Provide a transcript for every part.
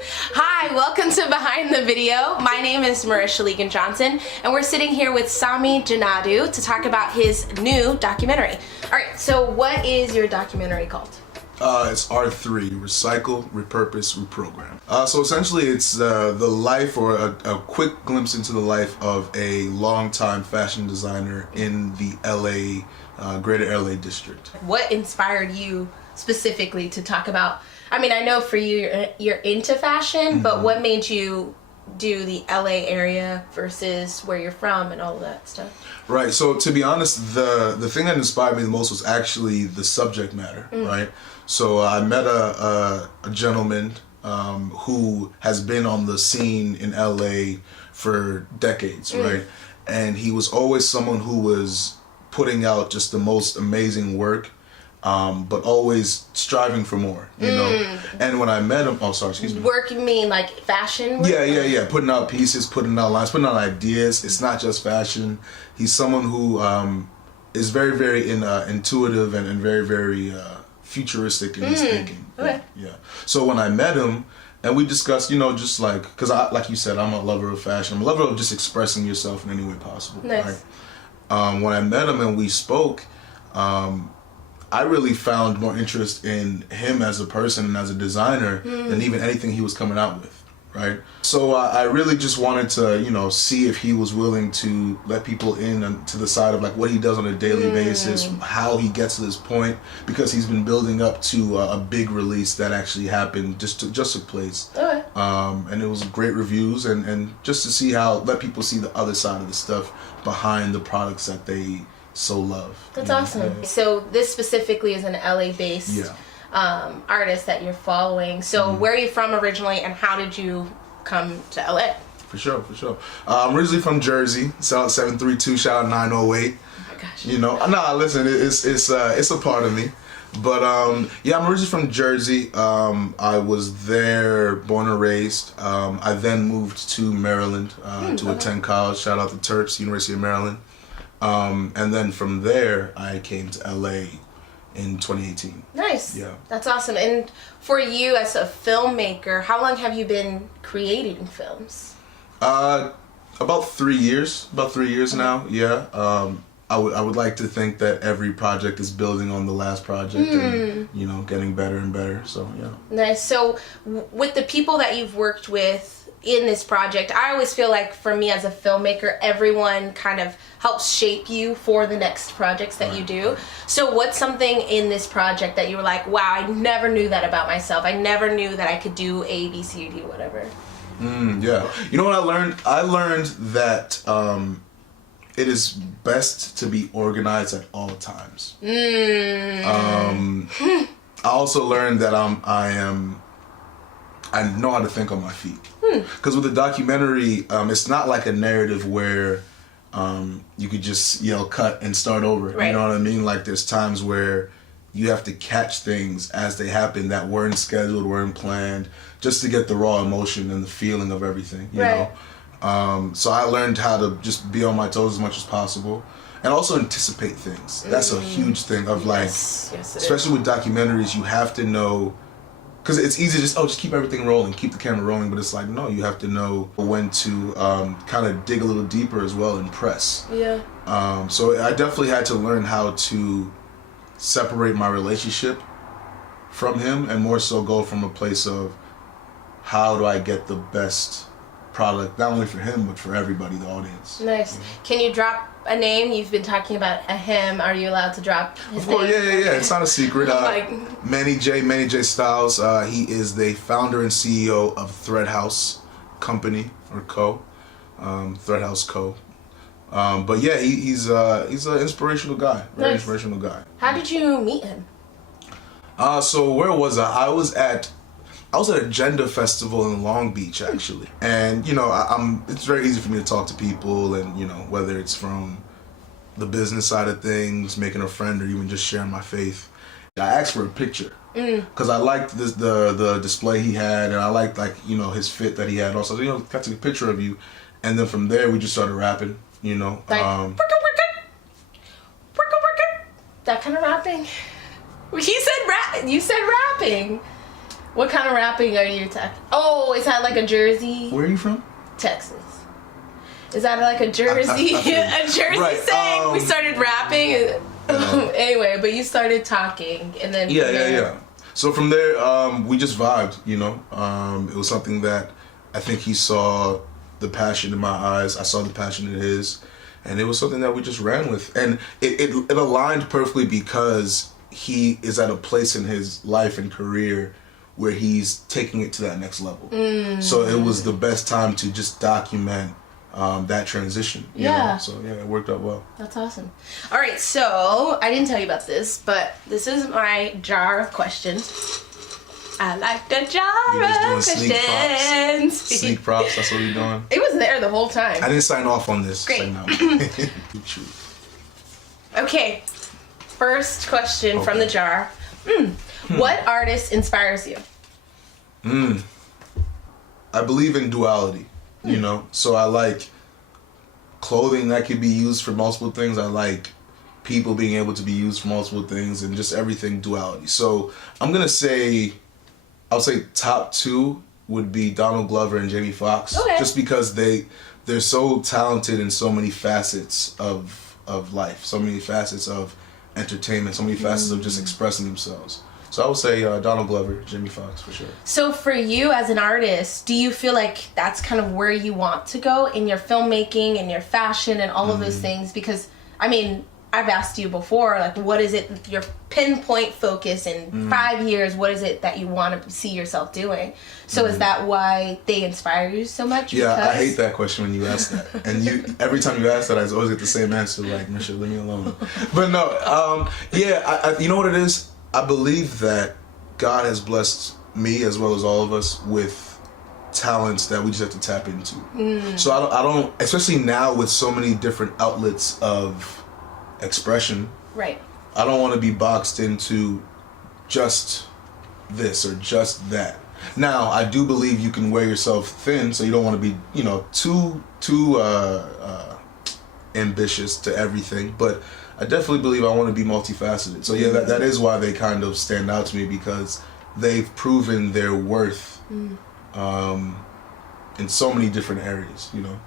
Hi, welcome to Behind the Video. My name is Marisha Legan-Johnson, and we're sitting here with Sanmi Jinadu to talk about his new documentary. All right, so what is your documentary called? It's R3, Recycle, Repurpose, Reprogram. So essentially it's the life, or a quick glimpse into the life of a longtime fashion designer in the LA, greater LA district. What inspired you specifically to talk about, I mean, I know for you, you're into fashion, but what made you do the LA area versus where you're from and all of that stuff? Right, so to be honest, the thing that inspired me the most was actually the subject matter, right? So I met a gentleman who has been on the scene in LA for decades, right? And he was always someone who was putting out just the most amazing work, but always striving for more, you know? And when I met him, oh, sorry, excuse me. Work, you mean like fashion work? Yeah. Putting out pieces, putting out lines, putting out ideas. It's not just fashion. He's someone who is very, very intuitive and very, very futuristic in his thinking. Okay. Yeah. So when I met him, and we discussed, you know, just like, because like you said, I'm a lover of fashion. I'm a lover of just expressing yourself in any way possible. Nice. Right? When I met him and we spoke, I really found more interest in him as a person and as a designer than even anything he was coming out with, right? So I really just wanted to, you know, see if he was willing to let people in to the side of like what he does on a daily basis, how he gets to this point, because he's been building up to a big release that actually happened, just took place. Okay. And it was great reviews, and just to see let people see the other side of the stuff behind the products that they so love. That's awesome. So this specifically is an LA-based artist that you're following. So where are you from originally, and how did you come to LA? For sure. I'm originally from Jersey, South 732, shout out 908. Oh my gosh. You know, nah, listen, it's a part of me. But yeah, I'm originally from Jersey. I was there, born and raised. I then moved to Maryland to attend college. Shout out to Terps, University of Maryland. And then from there, I came to LA in 2018. Nice. Yeah. That's awesome. And for you as a filmmaker, how long have you been creating films? About 3 years. About 3 years now. Yeah. I would like to think that every project is building on the last project and, you know, getting better and better. So, yeah. Nice. So with the people that you've worked with in this project, I always feel like for me as a filmmaker, everyone kind of helps shape you for the next projects that you do. So what's something in this project that you were like, wow, I never knew that about myself. I never knew that I could do A, B, C, D, whatever. Yeah. You know what I learned? I learned that it is best to be organized at all times. I also learned that I know how to think on my feet. Because with a documentary, it's not like a narrative where you could just yell cut and start over. Right. You know what I mean? Like there's times where you have to catch things as they happen that weren't scheduled, weren't planned, just to get the raw emotion and the feeling of everything, you know? So I learned how to just be on my toes as much as possible. And also anticipate things. That's a huge thing of like, especially with documentaries, you have to know, because it's easy to just keep everything rolling, keep the camera rolling, but it's like, no, you have to know when to kind of dig a little deeper as well and press. Yeah. So I definitely had to learn how to separate my relationship from him and more so go from a place of how do I get the best product, not only for him, but for everybody, the audience. Nice. Can you drop a name? You've been talking about a him. Are you allowed to drop his name? Of course, yeah. It's not a secret. Manny J Styles. He is the founder and CEO of Thread House Company, or Co. Thread House Co. But yeah, he's an inspirational guy. Very inspirational guy. How did you meet him? So where was I? I was at a gender festival in Long Beach, actually. And, you know, it's very easy for me to talk to people, and, you know, whether it's from the business side of things, making a friend, or even just sharing my faith. I asked for a picture because I liked the display he had, and I liked, like, you know, his fit that he had. Also, you know, got to take a picture of you. And then from there, we just started rapping, you know. Like, that kind of rapping? You said rapping. What kind of rapping are you talking? Oh, is that like a Jersey? Where are you from? Texas. Is that like a Jersey, a Jersey right, saying? We started rapping, and anyway, but you started talking, and then yeah. So from there, we just vibed. You know, it was something that I think he saw the passion in my eyes. I saw the passion in his, and it was something that we just ran with, and it aligned perfectly because he is at a place in his life and career where he's taking it to that next level. So it was the best time to just document that transition. You know? So yeah, it worked out well. That's awesome. All right, so I didn't tell you about this, but this is my jar of questions. I like the jar of questions. Sneak props, that's what we're doing. It was there the whole time. I didn't sign off on this. Great. So no. Okay, first question from the jar. What artist inspires you? I believe in duality, you know? So I like clothing that could be used for multiple things. I like people being able to be used for multiple things, and just everything duality. So I'm going to say, I'll say top two would be Donald Glover and Jamie Foxx. Okay. Just because they're so talented in so many facets of life, so many facets of entertainment, so many facets of just expressing themselves. So I would say Donald Glover, Jamie Foxx, for sure. So for you as an artist, do you feel like that's kind of where you want to go in your filmmaking and your fashion and all of those things? Because, I mean, I've asked you before, like, what is it, your pinpoint focus in 5 years, what is it that you want to see yourself doing? So is that why they inspire you so much? Yeah, because... I hate that question when you ask that. And every time you ask that, I always get the same answer, like, Michelle, leave me alone. But no, I you know what it is? I believe that God has blessed me, as well as all of us, with talents that we just have to tap into. So I don't, especially now with so many different outlets of expression. Right. I don't want to be boxed into just this or just that. Now, I do believe you can wear yourself thin, so you don't want to be, you know, too ambitious to everything. But I definitely believe I want to be multifaceted. So yeah, that is why they kind of stand out to me, because they've proven their worth in so many different areas, you know.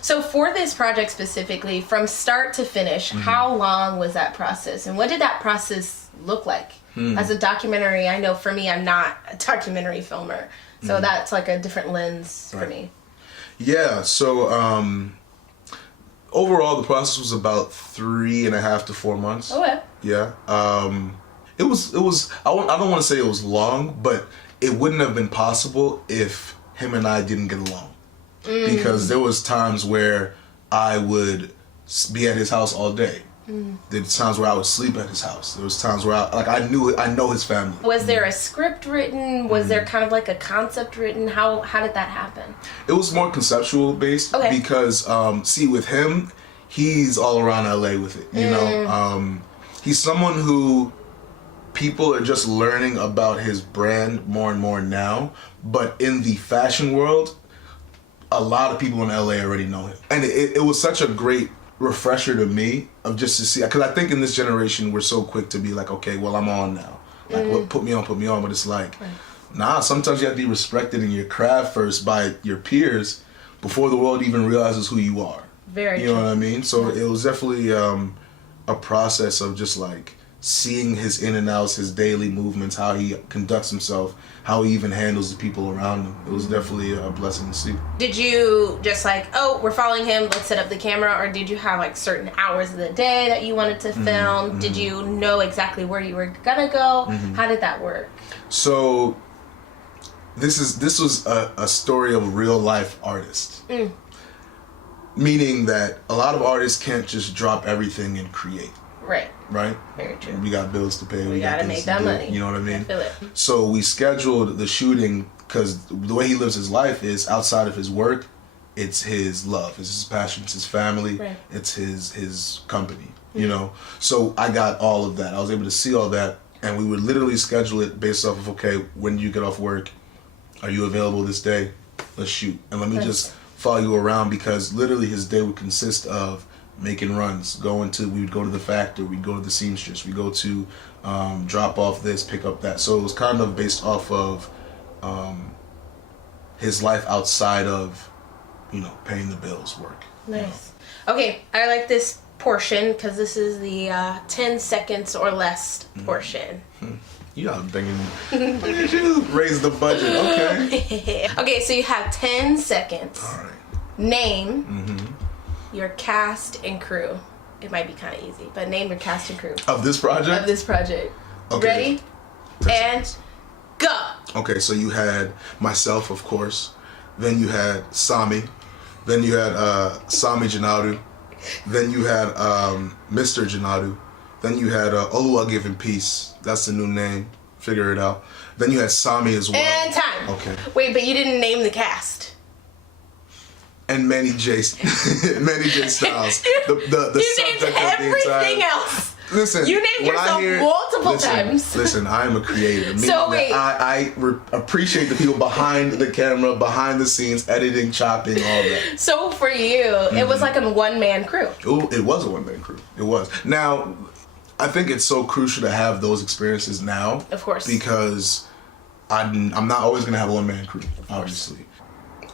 So for this project specifically, from start to finish, how long was that process? And what did that process look like? As a documentary, I know for me, I'm not a documentary filmer. So that's like a different lens for me. Yeah, so overall the process was about 3.5 to 4 months. Okay. Yeah. It was I don't want to say it was long, but it wouldn't have been possible if him and I didn't get along. Because there was times where I would be at his house all day. There was times where I would sleep at his house. There was times where I know his family. Was there a script written? Was there kind of like a concept written? How did that happen? It was more conceptual based. Okay. Because see, with him, he's all around LA with it. You know, he's someone who people are just learning about his brand more and more now. But in the fashion world, a lot of people in LA already know him. And it was such a great refresher to me of just to see, because I think in this generation we're so quick to be like, okay, well, I'm on now. Like, well, put me on. But it's like, nah, sometimes you have to be respected in your craft first by your peers before the world even realizes who you are. Very You know what I mean? So it was definitely a process of just like seeing his in and outs, his daily movements, how he conducts himself, how he even handles the people around him. It was definitely a blessing to see. Did you just like, oh, we're following him, let's set up the camera, or did you have like certain hours of the day that you wanted to film? Did you know exactly where you were gonna go? How did that work? So this was a story of a real life artist. Meaning that a lot of artists can't just drop everything and create. Right? Very true. We got bills to pay. We gotta make that money. You know what I mean? I feel it. So we scheduled the shooting because the way he lives his life is outside of his work. It's his love, it's his passion, it's his family, it's his company. You know. So I got all of that. I was able to see all that, and we would literally schedule it based off of, okay, when do you get off work? Are you available this day? Let's shoot, and let me just follow you around, because literally his day would consist of making runs, we would go to the factory, we'd go to the seamstress, we go to drop off this, pick up that. So it was kind of based off of his life outside of, paying the bills work. Nice. Okay, I like this portion because this is the 10 seconds or less portion. You are thinking, look at you, raise the budget. Okay. Okay, so you have 10 seconds. All right. Name your cast and crew. It might be kind of easy, but name your cast and crew. Of this project? Of this project. Okay. Ready? And go! Okay, so you had myself, of course. Then you had Sanmi. Then you had Sanmi Jinadu. Then you had Mr. Jinadu. Then you had Oluwa Give Him Peace. That's the new name. Figure it out. Then you had Sanmi as well. And time. Okay. Wait, but you didn't name the cast. And Manny J Styles. The you named everything else. Listen, you named yourself multiple times. Listen, I am a creator. So wait. I appreciate the people behind the camera, behind the scenes, editing, chopping, all that. So for you, it was like a one-man crew. Ooh, it was a one-man crew. It was. Now, I think it's so crucial to have those experiences now. Of course. Because I'm not always going to have a one-man crew, obviously.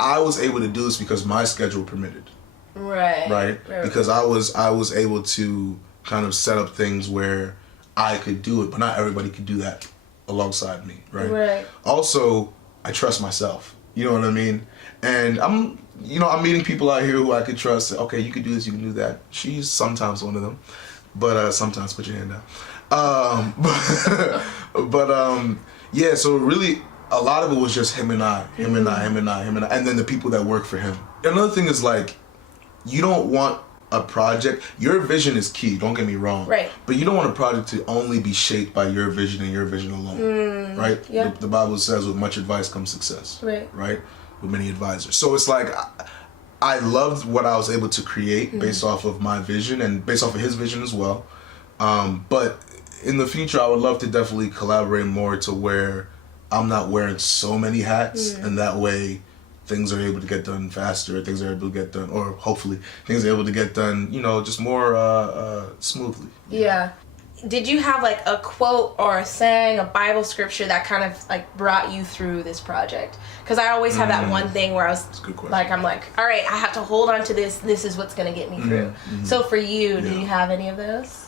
I was able to do this because my schedule permitted. Right. Because I was able to kind of set up things where I could do it, but not everybody could do that alongside me, right? Also, I trust myself. You know what I mean? And I'm meeting people out here who I could trust. Okay, you can do this, you can do that. She's sometimes one of them, but sometimes put your hand down. Yeah. So really, a lot of it was just him and I, and then the people that work for him. Another thing is like, you don't want a project. Your vision is key. Don't get me wrong. Right. But you don't want a project to only be shaped by your vision and your vision alone. Right. Yeah. The Bible says, "With much advice comes success." Right. With many advisors. So it's like, I loved what I was able to create based off of my vision and based off of his vision as well. But in the future, I would love to definitely collaborate more to where I'm not wearing so many hats, and that way things are able to get done faster, things are able to get done, or hopefully things are able to get done, just more smoothly. Yeah. Did you have like a quote or a saying, a Bible scripture that kind of like brought you through this project? Because I always have that one thing where I was like, I'm like, all right, I have to hold on to this. This is what's going to get me through. So for you, do you have any of those?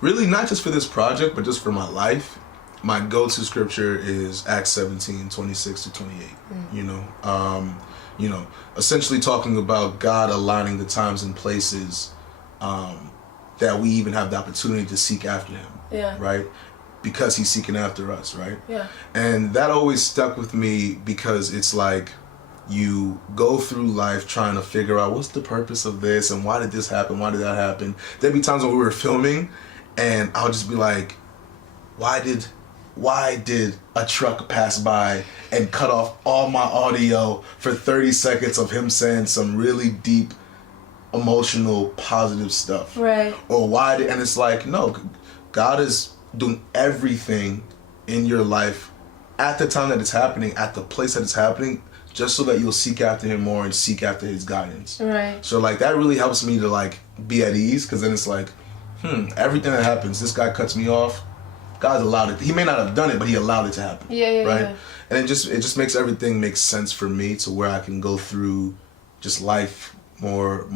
Really, not just for this project, but just for my life. My go-to scripture is Acts 17, 26 to 28. Essentially talking about God aligning the times and places that we even have the opportunity to seek after Him. Yeah. Right? Because He's seeking after us, right? Yeah. And that always stuck with me because it's like you go through life trying to figure out what's the purpose of this and why did this happen, why did that happen. There'd be times when we were filming and I'll just be like, why did a truck pass by and cut off all my audio for 30 seconds of him saying some really deep, emotional, positive stuff? Right. Or and it's like, no, God is doing everything in your life at the time that it's happening, at the place that it's happening, just so that you'll seek after Him more and seek after His guidance. Right. So like that really helps me to like be at ease, because then it's like, everything that happens, this guy cuts me off, God's allowed it. He may not have done it, but He allowed it to happen. Yeah. And it just makes everything make sense for me to where I can go through just life more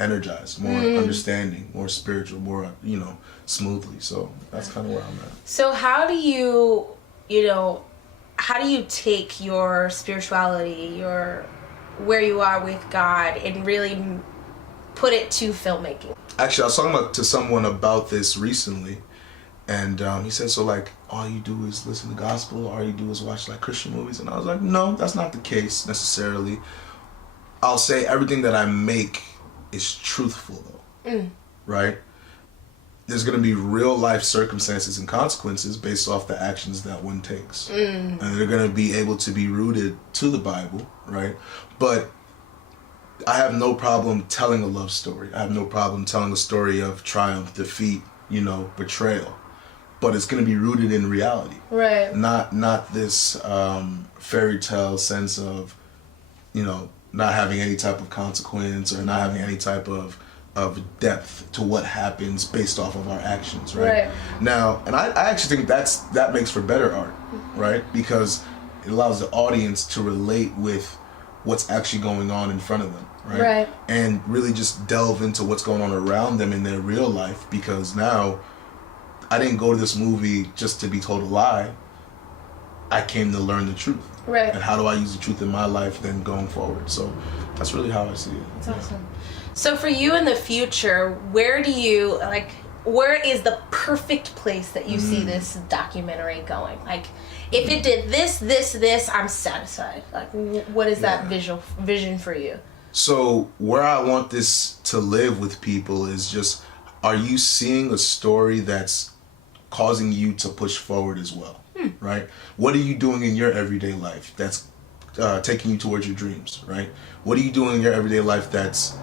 energized, more understanding, more spiritual, more smoothly. So that's kind of where I'm at. So how do you take your spirituality, where you are with God, and really put it to filmmaking? Actually, I was talking to someone about this recently, and he said, so like, all you do is listen to gospel, all you do is watch like Christian movies? And I was like, no, that's not the case necessarily. I'll say everything that I make is truthful though, right? There's going to be real life circumstances and consequences based off the actions that one takes. And they're going to be able to be rooted to the Bible, right? But I have no problem telling a love story. I have no problem telling a story of triumph, defeat, betrayal. But it's going to be rooted in reality. Right. Not this fairy tale sense of, not having any type of consequence or not having any type of of depth to what happens based off of our actions, right? Now, and I actually think that makes for better art, right? Because it allows the audience to relate with what's actually going on in front of them, right? And really just delve into what's going on around them in their real life, because now I didn't go to this movie just to be told a lie. I came to learn the truth. Right. And how do I use the truth in my life then going forward? So that's really how I see it. That's awesome. So for you in the future, where is the perfect place that you see this documentary going? Like, if it did this, I'm satisfied. Like, what is that vision for you? So where I want this to live with people is just, are you seeing a story that's causing you to push forward as well? Right? What are you doing in your everyday life that's taking you towards your dreams, right? What are you doing in your everyday life that's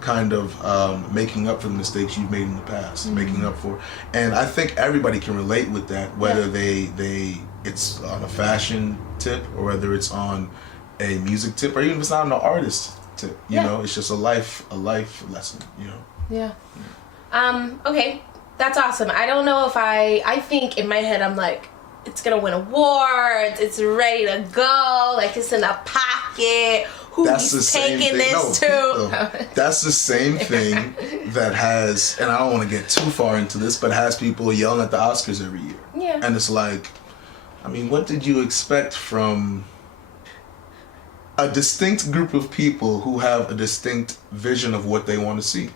kind of making up for the mistakes you've made in the past, making up for? And I think everybody can relate with that, whether it's on a fashion tip, or whether it's on a music tip, or even if it's not an artist tip. You know, it's just a life lesson, you know? Okay, that's awesome. I don't know if I think in my head I'm like, it's gonna win awards, it's ready to go, like it's in a pocket. Who's taking this to? That's the same thing that has, and I don't want to get too far into this, but has people yelling at the Oscars every year. Yeah. And it's like, I mean, what did you expect from a distinct group of people who have a distinct vision of what they want to see?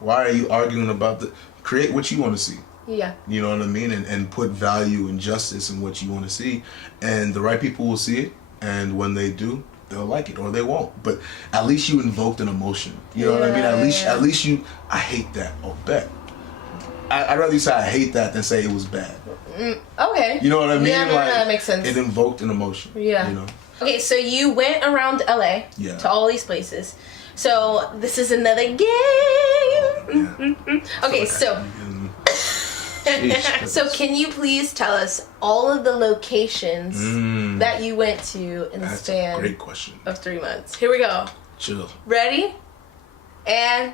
Why are you arguing about create what you want to see? Yeah. You know what I mean? And put value and justice in what you want to see. And the right people will see it. And when they do, they'll like it, or they won't. But at least you invoked an emotion. You know what I mean? At least you, I hate that. Oh, bet. I'd rather you say I hate that than say it was bad. Okay. You know what I mean? Yeah, that makes sense. It invoked an emotion. Yeah. You know? Okay, so you went around LA to all these places. So this is another game. Okay, so so can you please tell us all of the locations that you went to in the span great question. of 3 months? Here we go. Chill. Ready? And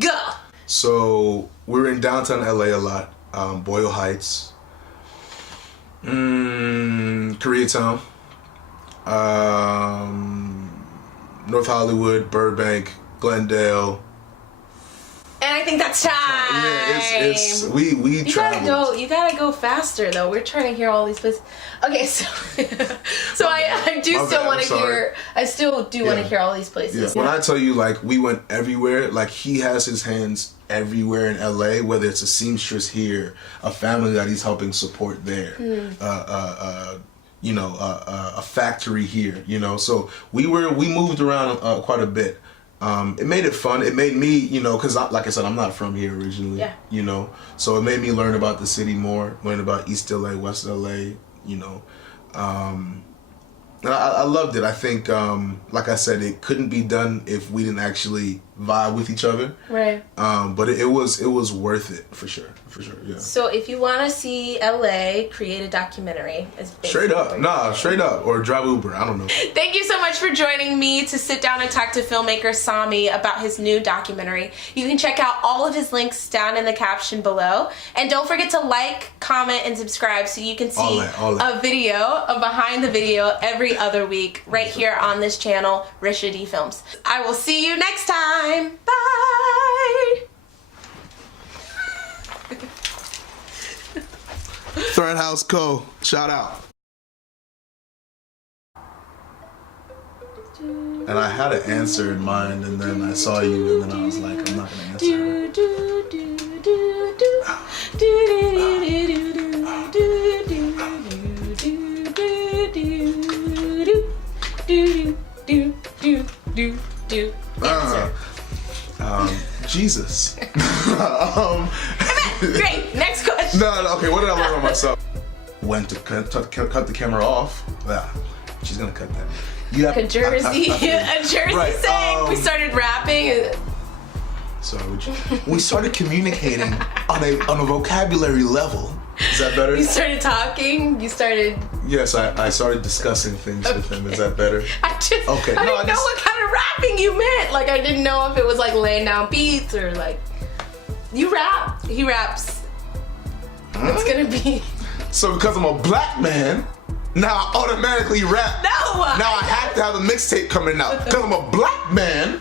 go. So we're in downtown LA a lot. Boyle Heights, Koreatown, North Hollywood, Burbank, Glendale. And I think that's time. Yeah, we traveled. You gotta go faster though. We're trying to hear all these places. Okay, so I still do want to hear all these places. Yeah. When I tell you, like, we went everywhere, like, he has his hands everywhere in LA, whether it's a seamstress here, a family that he's helping support there, a factory here, you know. So we moved around quite a bit. It made it fun. It made me, you know, because like I said, I'm not from here originally, you know. So it made me learn about the city more, learn about East LA, West LA, you know. And I loved it. I think, like I said, it couldn't be done if we didn't actually vibe with each other. Right. But it was worth it for sure. Yeah. So if you want to see LA create a documentary, straight up, or drive Uber. I don't know. Thank you so much for joining me to sit down and talk to filmmaker Sanmi about his new documentary. You can check out all of his links down in the caption below, and don't forget to like, comment, and subscribe so you can see a video, a behind the video every other week right here on this channel, Risha D Films. I will see you next time. Bye. Thread House Co. Shout out. And I had an answer in mind, and then I saw you, and then I was like, I'm not gonna answer. Jesus. Great. Next question. No, okay. What did I learn about myself? When to cut the camera off. Yeah, she's gonna cut that. You have a jersey right, saying we started rapping. Sorry, we started communicating on a vocabulary level. Is that better? You started talking. You started Yes, I started discussing things with him. Is that better? I didn't I know what kind of rapping you meant. Like, I didn't know if it was like laying down beats or like, you rap. He raps. Huh? It's gonna be. So because I'm a black man, now I automatically rap. No! Now I have to have a mixtape coming out. Because I'm a black man.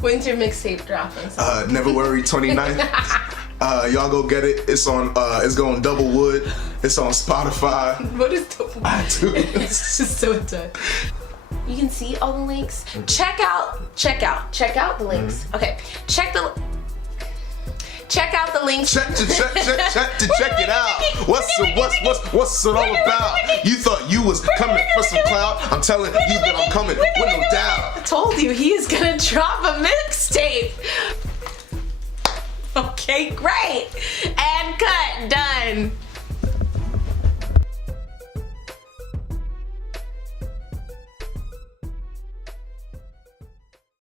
When's your mixtape dropping? February 29th. Y'all go get it. It's on. It's going double wood. It's on Spotify. What is double wood? iTunes. It's just so done. You can see all the links. Check out the links. Okay, check out the links. Check it out. What's it all about? You thought you was coming for some clout? I'm telling you that I'm coming with no doubt. I told you he's gonna drop a mixtape. Okay, great. And cut. Done.